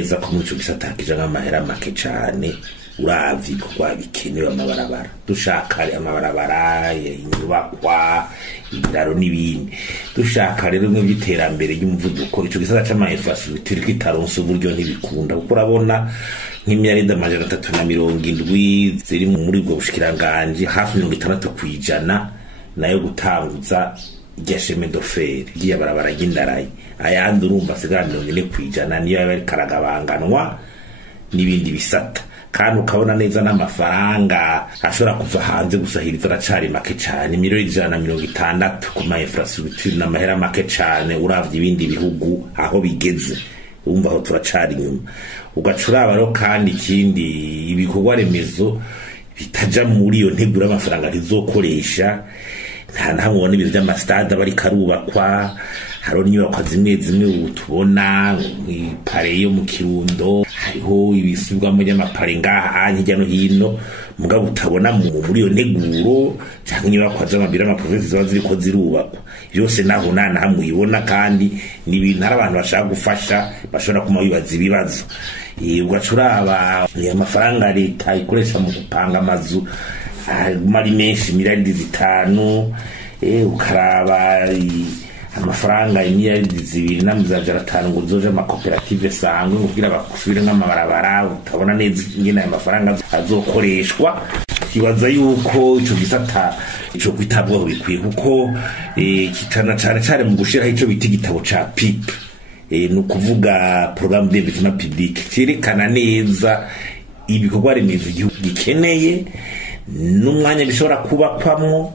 neza ko mu cyo gisata kijana amahera make cyane uravye kwa bikenewe amabarabara dushaka amabarabara inyubakwa ibiraro n'ibindi dushaka rero mu byiterambere y'umuvuduko ico gisata c'ama-infrastructure kitaronse uburyo ntibikunda kuko urabona nk'imyarida amajana 370 ziri muri bwo bushikiranganje hafi 60% nayo gutanguza igasheme doferi giye barabara y'indarayi ayandi urumva sigana 40% niyo yari karagabanganwa n'ibindi bisata kandi ukabona neza n'amafaranga ashobora kuva hanze gusahiriza aracari make cyane miliyoni 160 ku ma-infrastructure n'amahera make cyane uravye ibindi bihugu aho bigeze umva aho turacari nyuma ugacuraba rero kandi ikindi ibikorwa remezo bitaja muri iyo ntegura amafaranga rizokoresha nta mubona ibintu by'amastade bari karubakwa haro nyubakwa zimwe utubona ipare yo mu Kirundo hariho ibisubwamo y'amapare ngaha hirya no hino mugabo utabona muri iyo nteguro cyangwa inyubakwa z'amabiro y'amaprovinsi ziba ziriko zirubakwa byose naho nana hamuyibona kandi ni ibintu hari abantu bashaka gufasha bashobora kumabibaza ibibazo ugacuraba amafaranga leta ikoresha mu gupanga amazu mari menshi miliyari 5 ukaraba amafaranga imiliyari 2.5 ngo zoje amakoperative sangwe kugira bakusubire nk'amabarabara utabona neza ingene aya mafaranga azokoreshwa kibaza yuko ico gisata ico kwitabwaho bikwiye kuko kitana cyane mu gushiraho ico biti gitabo ca PIP no kuvuga programme d'investissement public cyerekana neza ibikorwa remezo igihugu gikeneye n'umwanya bishobora kubakwamwo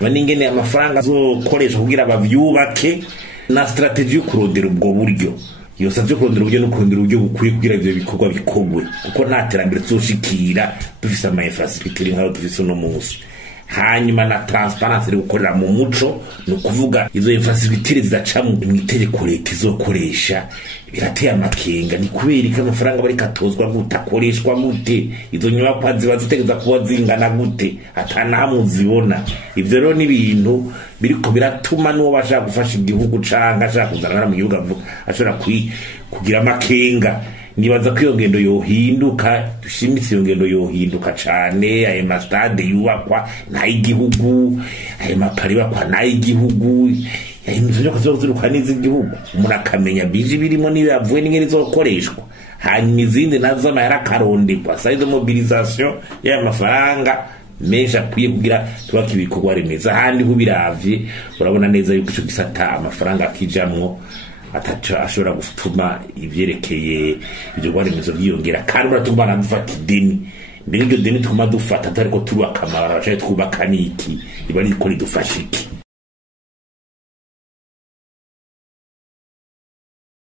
baningene amafaranga azokoresha kugira bavyubake na strategy yo kurondera ubwo buryo yose byo kurondera uburyo no kurondera uburyo bukwiye kugira ivyo bikorwa bikogwe kuko nta terambere tuzoshikira dufise ama-infrastructure nk'aho dufise no munsi hanyuma na transparence iri gukorera mu muco no kuvuga izo infrastructure zidaca mu itegeko leta izokoresha birateye amakenga ni kubera ko amafaranga bari katozwa gutakoreshwa gute izo nyubakwa ziba zitegeza kuba zingana gute atanahamwe zibona ivyo rero ni ibintu biriko biratuma n'uwo bashaka gufasha igihugu canga ashaka kuzana mu gihugu ashobora kugira amakenga nibaza ko iyo ngendo yohinduka dushimitse iyo ngendo yohinduka cane ayo mastade yubakwa nay'igihugu ayo mapari bakwa nay'igihugu imvunyo kazoziruka n'izigihugu umuntu akamenya bije birimo niyo yavuye n'ingene zokoreshwa hanyuma izindi nazo amahera karondekwa saizo mobilisation y'amafaranga menshi akwiye kugira tubaka ibikorwa remezo ahandi hubiravye urabona neza yuko ico gisata amafaranga akijamwo ataca ashobora gutuma ivyerekeye ibyo remezo byiyongera kandi uratuma dufata ideni mbere iryo deni tuma dufata atariko turubaka amabarabara cyangwa twubaka niki iba ariko ridufasha iki